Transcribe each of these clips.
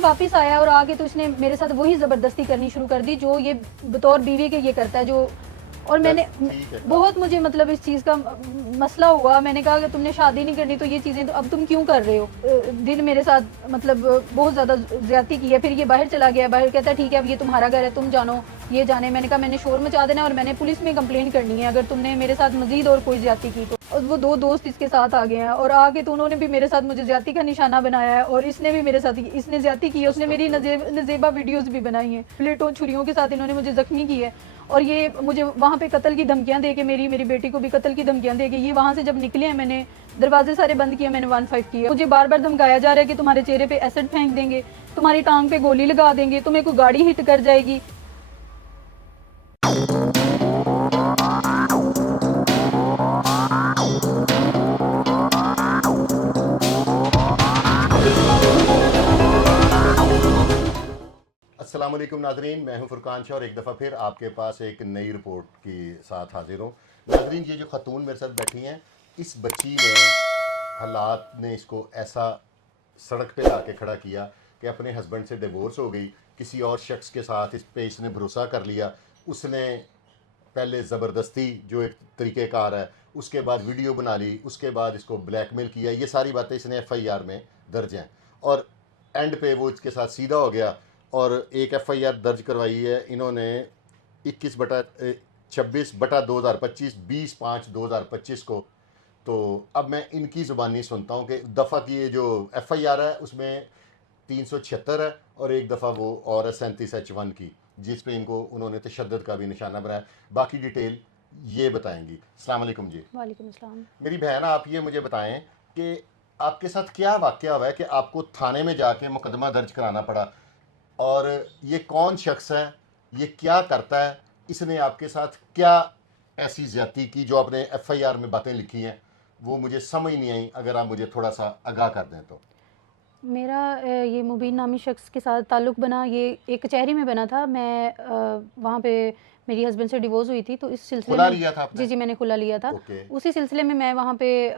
वापस आया और आके तो इसने मेरे साथ वही ज़बरदस्ती करनी शुरू कर दी जो ये बतौर बीवी के ये करता है जो। और मैंने बहुत मुझे मतलब इस चीज़ का मसला हुआ। मैंने कहा कि तुमने शादी नहीं करनी तो ये चीज़ें तो अब तुम क्यों कर रहे हो। दिन मेरे साथ मतलब बहुत ज़्यादा ज़्यादती की है। फिर ये बाहर चला गया, बाहर कहता है ठीक है अब ये तुम्हारा घर है, तुम जानो ये जाने। मैंने कहा मैंने शोर मचा देना और मैंने पुलिस में कंप्लेंट करनी है अगर तुमने मेरे साथ मजीद और कोई ज़्यादती की तो। और वो दो दोस्त इसके साथ आ गए हैं और आके तो उन्होंने भी मेरे साथ मुझे ज़्यादती का निशाना बनाया है और इसने भी मेरे साथ इसने ज़्यादती की है। उसने मेरी नजेबा वीडियोस भी बनाई हैं। प्लेटों छुरियों के साथ इन्होंने मुझे ज़ख्मी की है और ये मुझे वहाँ पे कत्ल की धमकियाँ दे के मेरी बेटी को भी कत्ल की धमकियाँ दे के ये वहाँ से जब निकले हैं मैंने दरवाजे सारे बंद किए, मैंने 15 किया। मुझे बार बार धमकाया जा रहा है कि तुम्हारे चेहरे पे एसिड फेंक देंगे, तुम्हारी टांग पे गोली लगा देंगे, तुम्हें कोई गाड़ी हिट कर जाएगी। अस्सलाम वालेकुम नाज़रीन, मैं हूं फुरकान शाह और एक दफ़ा फिर आपके पास एक नई रिपोर्ट के साथ हाजिर हूं। नाज़रीन, ये जो ख़तून मेरे साथ बैठी हैं, इस बच्ची ने हालात ने इसको ऐसा सड़क पे ला के खड़ा किया कि अपने हस्बैंड से डिवोर्स हो गई, किसी और शख्स के साथ इस पे इसने भरोसा कर लिया। उसने पहले ज़बरदस्ती जो एक तरीक़ेकार है, उसके बाद वीडियो बना ली, उसके बाद इसको ब्लैकमेल किया। ये सारी बातें इसने FIR में दर्ज हैं और एंड पे वो इसके साथ सीधा हो गया और एक FIR दर्ज करवाई है इन्होंने 21/26/2025 20/5/2025 को। तो अब मैं इनकी ज़ुबानी सुनता हूँ कि दफ़ा की ये जो FIR है उसमें 376 है और एक दफ़ा वो और है 37H1 की, जिस पे इनको उन्होंने तशद्दुद का भी निशाना बनाया। बाकी डिटेल ये बताएंगी। अस्सलाम वालेकुम जी। वालेकुम अस्सलाम। मेरी बहन, आप ये मुझे बताएं कि आपके साथ क्या वाक़या हुआ है कि आपको थाने में जाके मुकदमा दर्ज कराना पड़ा और ये कौन शख्स है, ये क्या करता है, इसने आपके साथ क्या ऐसी ज़्यादती की जो आपने FIR में बातें लिखी हैं वो मुझे समझ नहीं आई। अगर आप मुझे थोड़ा सा आगाह कर दें तो। मेरा ये मुबीन नामी शख्स के साथ ताल्लुक़ बना ये एक कचहरी में बना था। मैं वहाँ पे मेरी हस्बैंड से डिवोर्स हुई थी तो इस सिलसिले खुला में लिया था आपने? जी मैंने खुला लिया था। ओके। उसी सिलसिले में मैं वहाँ पे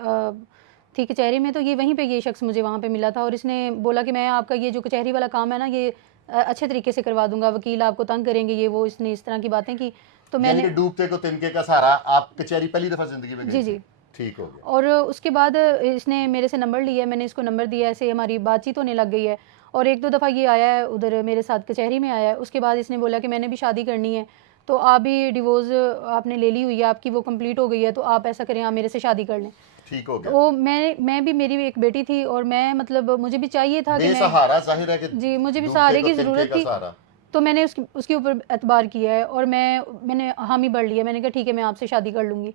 थी कचहरी में, तो ये वहीं पे ये शख्स मुझे वहाँ पे मिला था और इसने बोला कि मैं आपका ये जो कचहरी वाला काम है ना ये अच्छे तरीके से करवा दूंगा, वकील आपको तंग करेंगे, ये वो। इसने इस तरह की बातें की तो यानी मैंने कि डूबते को तिनके का सहारा। आप कचहरी पहली दफ़ा ज़िंदगी में गई जी थी? जी। ठीक हो गया। और उसके बाद इसने मेरे से नंबर लिया, मैंने इसको नंबर दिया, ऐसे हमारी बातचीत होने लग गई है और एक दो दफ़ा ये आया है उधर मेरे साथ कचहरी में आया है। उसके बाद इसने बोला कि मैंने भी शादी करनी है तो आप भी डिवोर्स आपने ले ली हुई है, आपकी वो कंप्लीट हो गई है, तो आप ऐसा करें आप मेरे से शादी कर लें। ठीक हो गया। तो मैं भी, मेरी भी एक बेटी थी और मैं मतलब मुझे भी चाहिए था कि मैं बेसहारा, जाहिर है कि जी मुझे भी डूबते सहारे को की तिनके ज़रूरत का थी। सहारा। तो मैंने उसके ऊपर एतबार किया है और मैंने हामी भर लिया। मैंने कहा ठीक है मैं आपसे शादी कर लूँगी।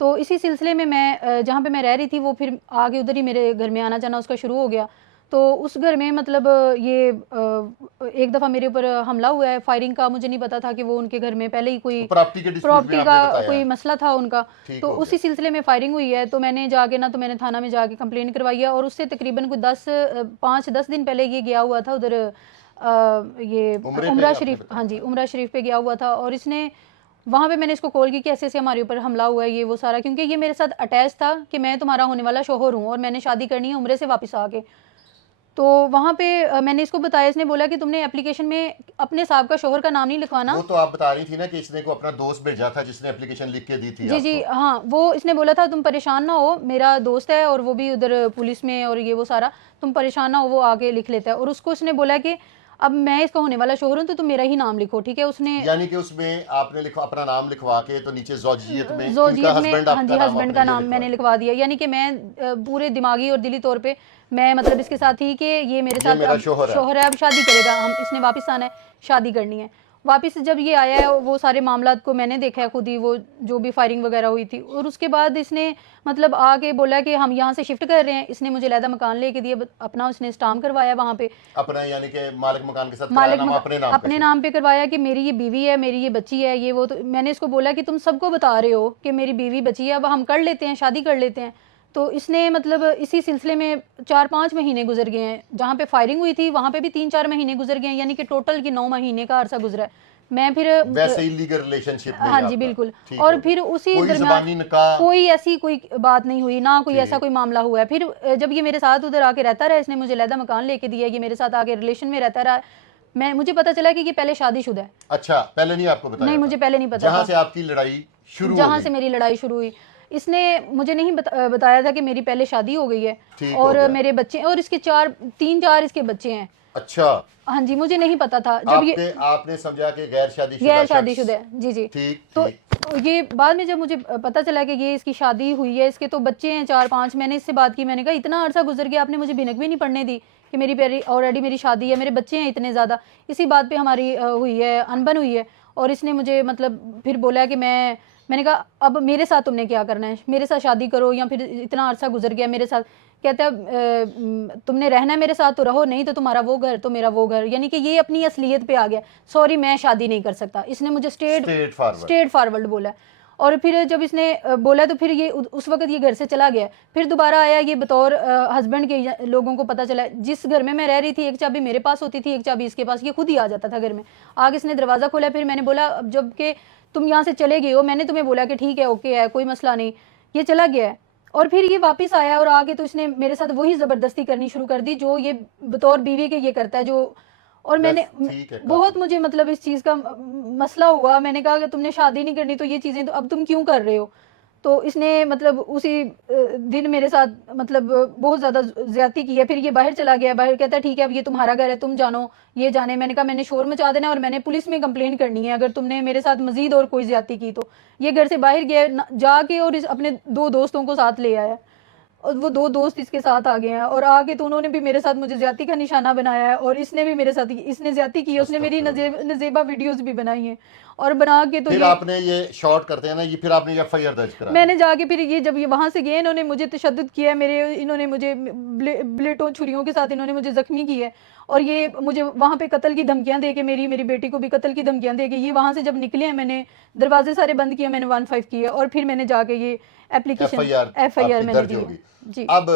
तो इसी सिलसिले में मैं जहाँ पे मैं रह रही थी वो फिर आगे उधर ही मेरे घर में आना जाना उसका शुरू हो गया। तो उस घर में मतलब ये एक दफ़ा मेरे ऊपर हमला हुआ है फायरिंग का। मुझे नहीं पता था कि वो उनके घर में पहले ही कोई प्रॉपर्टी के डिस्प्यूट में प्रॉपर्टी आपने का बताया कोई है। मसला था उनका। ठीक तो हो उसी गया। सिलसिले में फायरिंग हुई है तो मैंने जाके ना तो मैंने थाना में जाके कंप्लेंट करवाई है और उससे तकरीबन कोई 5-10 दिन पहले ये गया हुआ था उधर ये उम्रे पे उमरा आपने शरीफ, बताया हाँ जी था। उमरा शरीफ पे गया हुआ था और इसने वहाँ पे मैंने इसको कॉल की कि ऐसे ऐसे हमारे ऊपर हमला हुआ है ये वो सारा, क्योंकि ये मेरे साथ अटैच था कि मैं तुम्हारा होने वाला शोहर हूँ और मैंने शादी करनी है उम्रे से वापस आके। तो वहाँ पे मैंने इसको बताया, इसने बोला कि तुमने एप्लीकेशन में अपने साहब का शोहर का नाम नहीं लिखवाना। वो तो आप बता रही थी ना कि इसने को अपना दोस्त भेजा था जिसने एप्लीकेशन लिख के दी थी जी जी आपको। हाँ, वो इसने बोला था तुम परेशान ना हो, मेरा दोस्त है और वो भी उधर पुलिस में और ये वो सारा, तुम परेशान ना हो, वो आगे लिख लेता है। और उसको उसने बोला कि अब मैं इसका होने वाला शोहर हूँ तो तुम मेरा ही नाम लिखो, ठीक है। उसने यानी कि उसमें आपने लिखवा अपना नाम लिखवा के तो नीचे ज़ौजियत में इनका ज़ौजियत में हस्बैंड हाँ जी आपका नाम हस्बैंड अपने का लिए नाम लिखवा मैंने दिया। लिखवा दिया। यानी कि मैं पूरे दिमागी और दिली तौर पे मैं मतलब इसके साथ थी कि ये मेरे ये साथ मेरा अब शोहर है। शोहर है, अब शादी करेगा, हम इसने वापस आना है, शादी करनी है। वापस जब ये आया है वो सारे मामलात को मैंने देखा है खुद ही, वो जो भी फायरिंग वगैरह हुई थी। और उसके बाद इसने मतलब आके बोला कि हम यहाँ से शिफ्ट कर रहे हैं। इसने मुझे अलहदा मकान लेके दिया अपना, उसने स्टाम्प करवाया वहाँ पे, अपना यानी कि मालिक मकान के साथ कराया नाम अपने नाम पे अपने नाम पे करवाया कि मेरी ये बीवी है, मेरी ये बच्ची है, ये वो। तो मैंने इसको बोला कि तुम सबको बता रहे हो कि मेरी बीवी बच्ची है, अब हम कर लेते हैं, शादी कर लेते हैं। तो इसने मतलब इसी सिलसिले में 4-5 महीने गुजर गए हैं। जहाँ पे फायरिंग हुई थी वहाँ पे भी 3-4 महीने गुजर गए हैं, यानी कि टोटल की 9 महीने का अरसा गुजरा है। मैं फिर वैसे लीगल रिलेशनशिप में हाँ ही जी आपका। बिल्कुल। ठीक और हो फिर गया। उसी कोई ज़बानी दरमियान निकाह कोई ऐसी कोई बात नहीं हुई ना, कोई ठीक। ऐसा कोई मामला हुआ है। फिर जब ये मेरे साथ उधर आके रहता रहा, इसने मुझे लहदा मकान लेके दिया, ये मेरे साथ आके रिलेशन में रहता रहा, मुझे पता चला कि ये पहले शादीशुदा है। अच्छा, पहले नहीं आपको बताया नहीं, था? मुझे पहले नहीं पता जहाँ था। से आपकी लड़ाई शुरू हो जहाँ गई। से मेरी लड़ाई शुरू हुई, इसने मुझे नहीं बताया था कि मेरी पहले शादी हो गई है ठीक हो और गया। मेरे बच्चे, और इसके 3-4 इसके बच्चे हैं। अच्छा, हाँ जी, मुझे नहीं पता था जब ये आपने समझा कि गैर गैर शादीशुदा शादीशुदा है। जी जी। ठीक तो ठीक। ये बाद में जब मुझे पता चला कि ये इसकी शादी हुई है, इसके तो बच्चे हैं 4-5, मैंने इससे बात की, मैंने कहा इतना अरसा गुजर गया, आपने मुझे भिनक भी नहीं पड़ने दी कि मेरी ऑलरेडी मेरी शादी है, मेरे बच्चे हैं इतने ज़्यादा। इसी बात पे हमारी हुई है, अनबन हुई है। और इसने मुझे मतलब फिर बोला कि मैंने कहा अब मेरे साथ तुमने क्या करना है, मेरे साथ शादी करो, या फिर इतना अरसा गुजर गया मेरे साथ। कहता है तुमने रहना है मेरे साथ तो रहो, नहीं तो तुम्हारा वो घर तो मेरा वो घर। यानी कि ये अपनी असलियत पे आ गया। सॉरी, मैं शादी नहीं कर सकता, इसने मुझे स्ट्रेट फॉरवर्ड बोला। और फिर जब इसने बोला तो फिर ये उस वक्त ये घर से चला गया। फिर दोबारा आया, ये बतौर हस्बैंड के लोगों को पता चला, जिस घर में मैं रह रही थी एक चाबी मेरे पास होती थी, एक चाबी इसके पास, ये खुद ही आ जाता था घर में। आगे इसने दरवाज़ा खोला, फिर मैंने बोला अब जब कि तुम यहाँ से चले गए हो, मैंने तुम्हें बोला कि ठीक है, ओके है, कोई मसला नहीं, ये चला गया है। और फिर ये वापस आया और आगे तो इसने मेरे साथ वही ज़बरदस्ती करनी शुरू कर दी जो ये बतौर बीवी के ये करता है जो। और मैंने बहुत, मुझे मतलब इस चीज़ का मसला हुआ। मैंने कहा कि तुमने शादी नहीं करनी तो ये चीज़ें तो अब तुम क्यों कर रहे हो। तो इसने मतलब उसी दिन मेरे साथ मतलब बहुत ज़्यादा ज़्यादती की है। फिर ये बाहर चला गया, बाहर कहता है ठीक है अब ये तुम्हारा घर है, तुम जानो, ये जाने। मैंने कहा मैंने शोर मचा देना और मैंने पुलिस में कंप्लेंट करनी है अगर तुमने मेरे साथ मज़ीद और कोई ज़्यादती की तो। ये घर से बाहर गया जाके और अपने 2 दोस्तों को साथ ले आया, और वो 2 दोस्त इसके साथ आ गए हैं। और आगे तो उन्होंने भी मेरे साथ मुझे ज्यादती का निशाना बनाया है, और इसने भी मेरे साथ, इसने ज्यादती की है, उसने मेरी नजेबा वीडियोस भी बनाई हैं और बना के। तो फिर आपने ये शॉर्ट करते हैं ना, ये फिर आपने एफआईआर दर्ज करा? मैंने जाके फिर ये जब ये वहां से गए, इन्होंने मुझे तशद्दुद किया है, इन्होंने मुझे ब्लेटों छुरियों के साथ इन्होंने मुझे जख्मी किया है। और ये मुझे वहाँ पे कत्ल की धमकियां दे के, मेरी बेटी को भी कत्ल की धमकियां दे के, ये वहाँ से जब निकले हैं, मैंने दरवाजे सारे बंद किए, मैंने 15 किया और फिर मैंने जाके ये एफआईआर मैंने दी जी। अब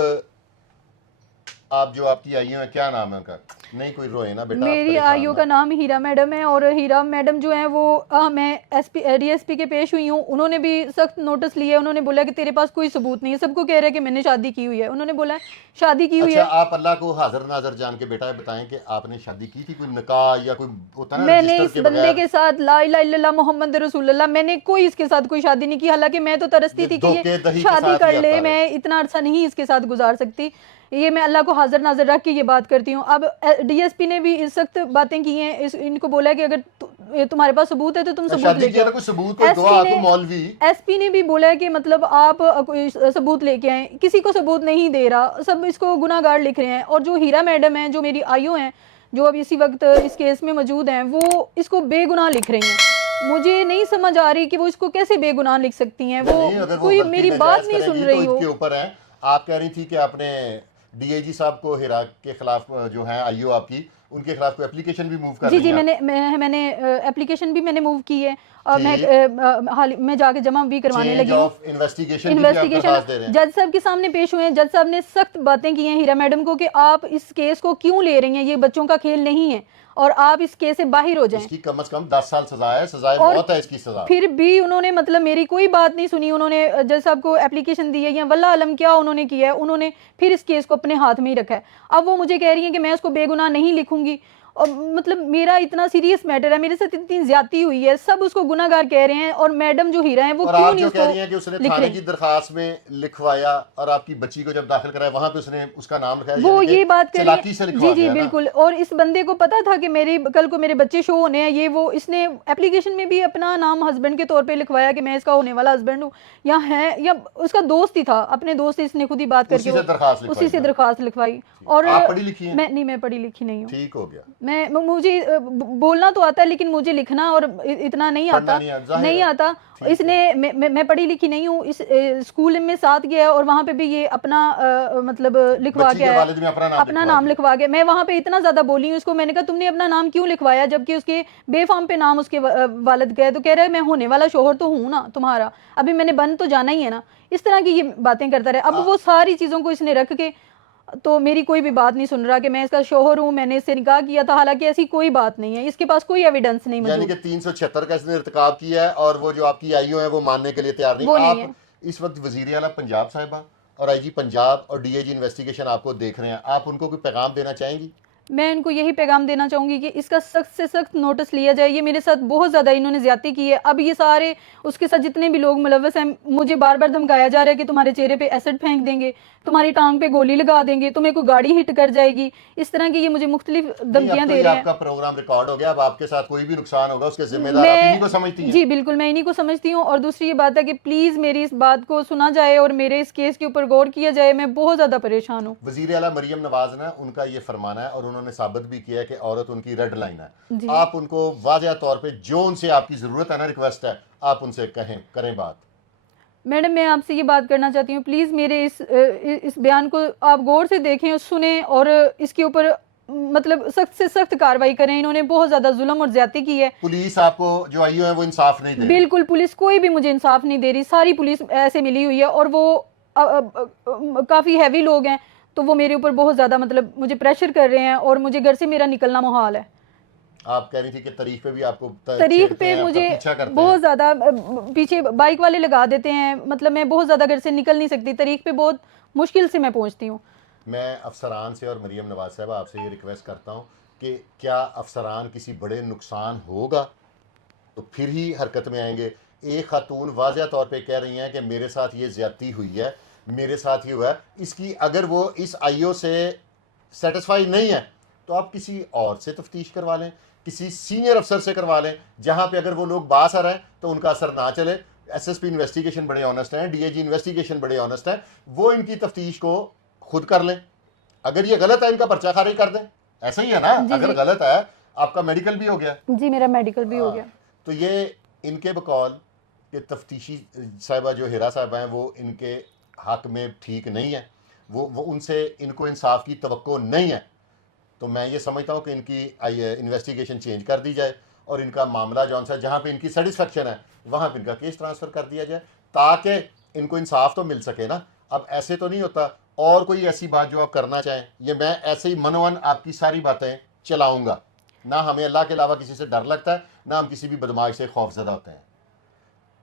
आप जो आपकी आईओ है, क्या नाम है उनका? नहीं कोई रोए ना बेटा। मेरी आईओ का नाम हीरा मैडम है, और हीरा मैडम जो है वो मैं डीएसपी के पेश हुई हूँ। उन्होंने भी सख्त नोटिस लिया। उन्होंने बोला कि तेरे पास कोई सबूत नहीं है, सबको कह रहे हैं कि मैंने शादी की हुई है। उन्होंने बोला शादी की हुई है। आप अल्लाह को हाजिर नाजर जान के बेटा बताएं कि आपने शादी की थी, कोई निकाह या कोई होता है ना? मैंने इस बंदे के साथ ला इलाहा इल्लल्लाह मोहम्मद रसूलुल्लाह, मैंने कोई इसके साथ कोई शादी नहीं की। हालांकि मैं तो तरसती थी कि ये शादी कर ले, मैं इतना अरसा नहीं इसके साथ गुजार सकती। ये मैं अल्लाह को हाजिर नाजर रख के ये बात करती हूँ। अब डीएसपी ने भी इस सख्त बातें की हैं, इनको बोला कि अगर तुम्हारे पास सबूत है तो तुम सबूत लेके आओ। एसपी ने भी बोला है कि मतलब आप कोई सबूत लेके आए, किसी को सबूत नहीं दे रहा, सब इसको गुनाहगार लिख रहे हैं। और जो हीरा मैडम है, जो मेरी आईओ हैं, जो अब इसी वक्त इस केस में मौजूद हैं, वो इसको बेगुनाह लिख रही हैं। मुझे नहीं समझ आ रही कि वो इसको कैसे बेगुनाह लिख सकती हैं। वो कोई मेरी बात नहीं सुन रही हो। ऊपर है आप कह रही थी कि आपने डीआईजी साहब को हिरा के खिलाफ जो है आईओ आपकी, उनके खिलाफ कोई एप्लीकेशन भी मूव कर जी जी, मैंने एप्लीकेशन भी मैंने मूव की है और मैं जाके जमा भी करवाने लगी हूँ। इन्वेस्टिगेशन जज साहब के सामने पेश हुए हैं। जज साहब ने सख्त बातें की हैं हीरा मैडम को कि आप इस केस को क्यों ले रही हैं, ये बच्चों का खेल नहीं है और आप इस केस से बाहर हो जाएं। इसकी कम से कम 10 साल सजा है, सजा बहुत है इसकी सजा। फिर भी उन्होंने मतलब मेरी कोई बात नहीं सुनी। उन्होंने जज साहब को एप्लीकेशन दी है या वल्लाह आलम क्या उन्होंने किया है, उन्होंने फिर इस केस को अपने हाथ में ही रखा है। अब वो मुझे कह रही है कि मैं उसको बेगुनाह नहीं लिखूंगी। और मतलब मेरा इतना सीरियस मैटर है, मेरे साथ इतनी ज्यादती हुई है, सब उसको गुनाहगार कह रहे हैं। और मैडम जो हीरा है वो क्यों नहीं उसको कह रही है कि उसने थाने की दरखास्त में लिखवाया और आपकी बच्ची को जब दाखिल कराया वहां पे उसने उसका नाम लिखाया, वो ये बात कर रही है। जी जी बिल्कुल। और इस बंदे को पता था कि कल को मेरे बच्चे शो होने हैं, ये वो इसने एप्लीकेशन में भी अपना नाम हस्बैंड के तौर पे लिखवाया कि मैं इसका होने वाला हस्बैंड हूँ या है, या उसका दोस्त ही था, अपने दोस्त से इसने खुद ही बात करके उसी से दरखास्त लिखवाई। और मैं पढ़ी लिखी नहीं हूँ। ठीक हो गया। मुझे बोलना तो आता है लेकिन मुझे लिखना और इतना नहीं आता। इसने मैं पढ़ी लिखी नहीं हूँ। इस स्कूल में साथ गया और वहाँ पे भी ये अपना मतलब लिखवा के आया, अपना नाम लिखवा गया। मैं वहाँ पे इतना ज्यादा बोली हूँ उसको, मैंने कहा तुमने अपना नाम क्यों लिखवाया जबकि उसके बेफाम पे नाम उसके वालिद का है। तो कह रहा है मैं होने वाला शोहर तो हूँ ना तुम्हारा, अभी मैंने बन तो जाना ही है ना। इस तरह की ये बातें करता रहे। अब वो सारी चीजों को इसने रख के तो मेरी कोई भी बात नहीं सुन रहा कि मैं इसका शोहर हूँ, मैंने इससे निकाह किया था, हालांकि ऐसी कोई बात नहीं है, इसके पास कोई एविडेंस नहीं यानी मौजूद। कि 376 का इसने इर्तिकाब किया है और वो जो आपकी आईओ है वो मानने के लिए तैयार नहीं। वो नहीं आप है। इस वक्त वजीर आला पंजाब साहिबा और आईजी पंजाब और डीआईजी इन्वेस्टिगेशन आपको देख रहे हैं, आप उनको कोई पैगाम देना चाहेंगी? मैं इनको यही पैगाम देना चाहूँगी कि इसका सख्त से सख्त नोटिस लिया जाए। ये मेरे साथ बहुत ज़्यादा इन्होंने ज़्यादती की है। अब ये सारे उसके साथ जितने भी लोग मुलव्वस हैं, मुझे बार बार धमकाया जा रहा है कि तुम्हारे चेहरे पे एसिड फेंक देंगे, तुम्हारी टांग पे गोली लगा देंगे, तुम्हें कोई गाड़ी हिट कर जाएगी, इस तरह की ये मुझे मुख्तलिफ नहीं, धमकियाँ अब तो दे ये रहे हैं। आपका प्रोग्राम रिकॉर्ड हो गया, अब आपके साथ कोई भी नुकसान होगा उसके जिम्मेदार आप इन्हीं को समझती हैं? जी बिल्कुल, मैं इन्हीं को समझती हूँ। और दूसरी ये बात है कि प्लीज़ मेरी इस बात को सुना जाए और मेरे इस केस के ऊपर गौर किया जाए। मैं बहुत ज़्यादा परेशान हूँ। वजीर आला मरियम नवाज ने उनका ये फरमाना है और उन्होंने साबित भी किया है कि औरत उनकी रेड लाइन है। जी। आप उनको वाज़ेह तौर पे जो उनसे आपकी ज़रूरत है ना, रिक्वेस्ट है, आप उनसे कहें, करें बात। मैडम, मैं आपसे ये बात करना चाहती हूँ, प्लीज़ मेरे इस बयान को आप गौर से देखें और सुने और इसके ऊपर मतलब सख्त से सख्त कार्रवाई करें। इन्होंने बहुत ज़्यादा जुल्म और ज्यादती की है। पुलिस आपको जो आईओ है वो इंसाफ नहीं दे रही। बिल्कुल, पुलिस कोई भी मुझे इंसाफ नहीं दे रही, सारी पुलिस ऐसे मिली हुई है और वो काफ़ी हैवी लोग हैं, तो वो मेरे ऊपर बहुत ज़्यादा मतलब मुझे प्रेशर कर रहे हैं और मुझे घर से मेरा निकलना मुहाल है। आप कह रही थी कि तारीख पे भी आपको तारीख छेड़ते पे हैं, आपका मुझे पीछा करते बहुत हैं। ज़्यादा पीछे बाइक वाले लगा देते हैं, मतलब मैं बहुत ज़्यादा घर से निकल नहीं सकती। तारीख पे बहुत मुश्किल से मैं पहुंचती हूँ। मैं अफसरान से और मरियम नवाज साहब आपसे ये रिक्वेस्ट करता हूँ कि क्या अफसरान किसी बड़े नुकसान होगा तो फिर ही हरकत में आएंगे। एक खातून वाज़ह तौर पे कह रही हैं कि मेरे साथ ये ज़्यादती हुई है, मेरे साथ ये हुआ है, इसकी अगर वो इस आईओ से सेटिस्फाई नहीं है तो आप किसी और से तफ्तीश करवा लें, किसी सीनियर अफसर से करवा लें, जहाँ पे अगर वो लोग बासर हैं तो उनका असर ना चले। एसएसपी इन्वेस्टिगेशन बड़े ऑनेस्ट हैं, डीआईजी इन्वेस्टिगेशन बड़े ऑनेस्ट हैं, वो इनकी तफ्तीश को खुद कर लें। अगर ये गलत है इनका पर्चा खारिज कर दें, ऐसा ही है ना? जी, अगर जी। गलत है, आपका मेडिकल भी हो गया। जी, मेरा मेडिकल भी हो गया। तो ये इनके बकौल कि तफ्तीशी साहिबा जो हिरा साहिबा हैं वो इनके हक में ठीक नहीं है, वो उनसे इनको इंसाफ की तवक्को नहीं है। तो मैं ये समझता हूँ कि इनकी इन्वेस्टिगेशन चेंज कर दी जाए और इनका मामला जौन सा जहाँ पे इनकी सेटिस्फेक्शन है वहाँ पे इनका केस ट्रांसफ़र कर दिया जाए, ताकि इनको इंसाफ तो मिल सके ना। अब ऐसे तो नहीं होता। और कोई ऐसी बात जो आप करना चाहें, ये मैं ऐसे ही मनोवन आपकी सारी बातें चलाऊँगा। ना हमें अल्लाह के अलावा किसी से डर लगता है, ना हम किसी भी बदमाश से खौफजदा होते हैं।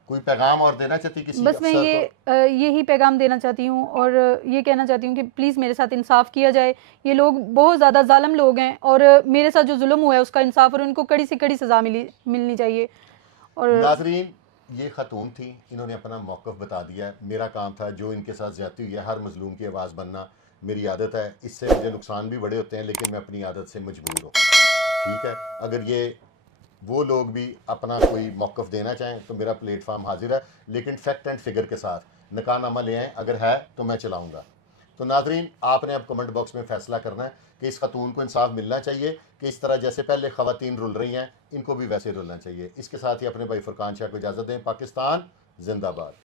कोई पैगाम और देना चाहती किसी बस मैं अफसर को? यही पैगाम देना चाहती हूँ और ये कहना चाहती हूँ कि प्लीज़ मेरे साथ इंसाफ किया जाए। ये लोग बहुत ज़्यादा जालिम लोग हैं और मेरे साथ जो जुल्म हुआ है उसका इंसाफ और उनको कड़ी से कड़ी सज़ा मिलनी चाहिए। और नाजरीन, ये ख़तून थी, इन्होंने अपना मौक़िफ़ बता दिया है। मेरा काम था जो इनके साथ ज़्यादती हुई है हर मज़लूम की आवाज़ बनना, मेरी आदत है। इससे मुझे नुकसान भी बड़े होते हैं, लेकिन मैं अपनी आदत से मजबूर हूँ। ठीक है, अगर ये वो लोग भी अपना कोई मौक़िफ़ देना चाहें तो मेरा प्लेटफार्म हाजिर है, लेकिन फैक्ट एंड फिगर के साथ निकाहनामा ले आएँ। अगर है तो मैं चलाऊँगा। तो नाजरीन, आपने अब कमेंट बॉक्स में फ़ैसला करना है कि इस खातून को इंसाफ मिलना चाहिए कि इस तरह जैसे पहले ख़वातीन रुल रही हैं इनको भी वैसे रुलना चाहिए। इसके साथ ही अपने भाई फुरकान शाह को इजाज़त दें। पाकिस्तान जिंदाबाद।